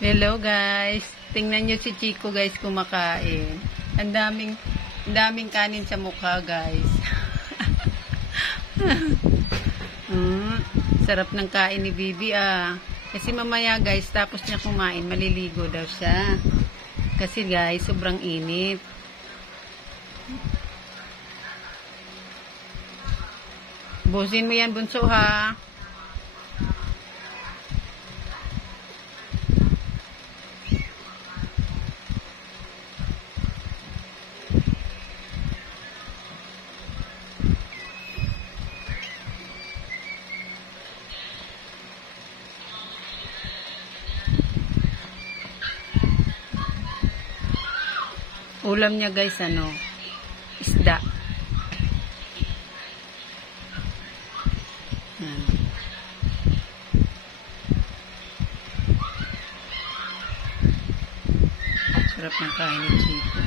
Hello guys. Tingnan nyo si Chico guys kumakain. Ang daming kanin sa mukha guys. Sarap ng kain ni Bibi ah. Kasi mamaya guys tapos niya kumain maliligo daw siya. Kasi guys sobrang init. Busin mo yan bunso ha. Ulam niya guys isda. Sarap ng kain ni Chico.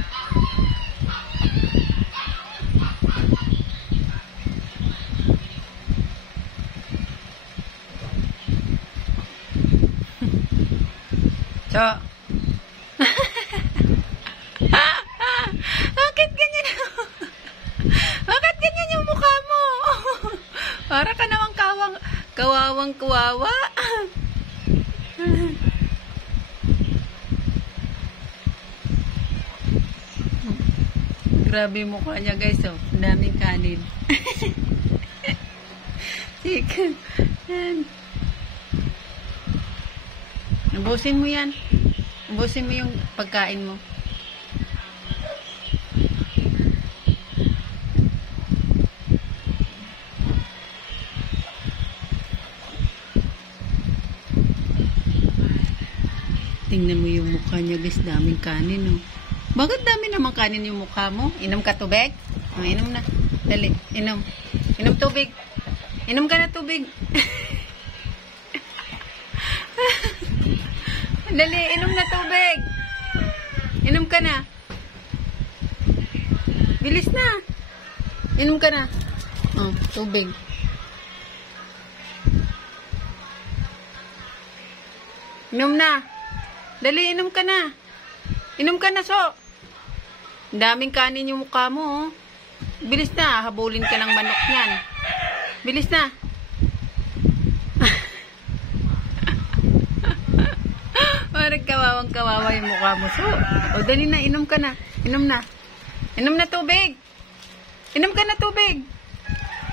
Bakit ganyan? Bakit ganyan yung mukha mo? Para ka namang kawawang kawawa. Grabe yung mukha niya guys oh. Daming kanin. Chicken. Ubusin mo yan. Ubusin mo yung pagkain mo. Tingnan mo yung mukha niya guys. Daming kanin oh. Bakit dami naman kanin yung mukha mo? Inom ka tubig? Oh, inom na. Dali, inom. Inom tubig. Inom ka na tubig. Dali, inom na tubig. Inom ka na. Bilis na. Inom ka na. Oh, tubig. Inom na. Dali, inom ka na. Inom ka na, so. Daming kanin yung mukha mo, oh. Bilis na, habulin ka ng manok niyan. Bilis na. Parang kawawang-kawawa yung mukha mo, so. O, dali na, inom ka na. Inom na. Inom na tubig. Inom ka na tubig.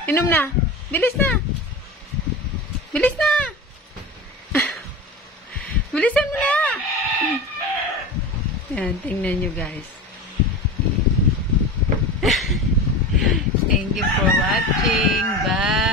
Inom na. Bilis na. Bilis na. Bilisan mo na. Yan, tingnan nyo guys. Thank you for watching. Bye.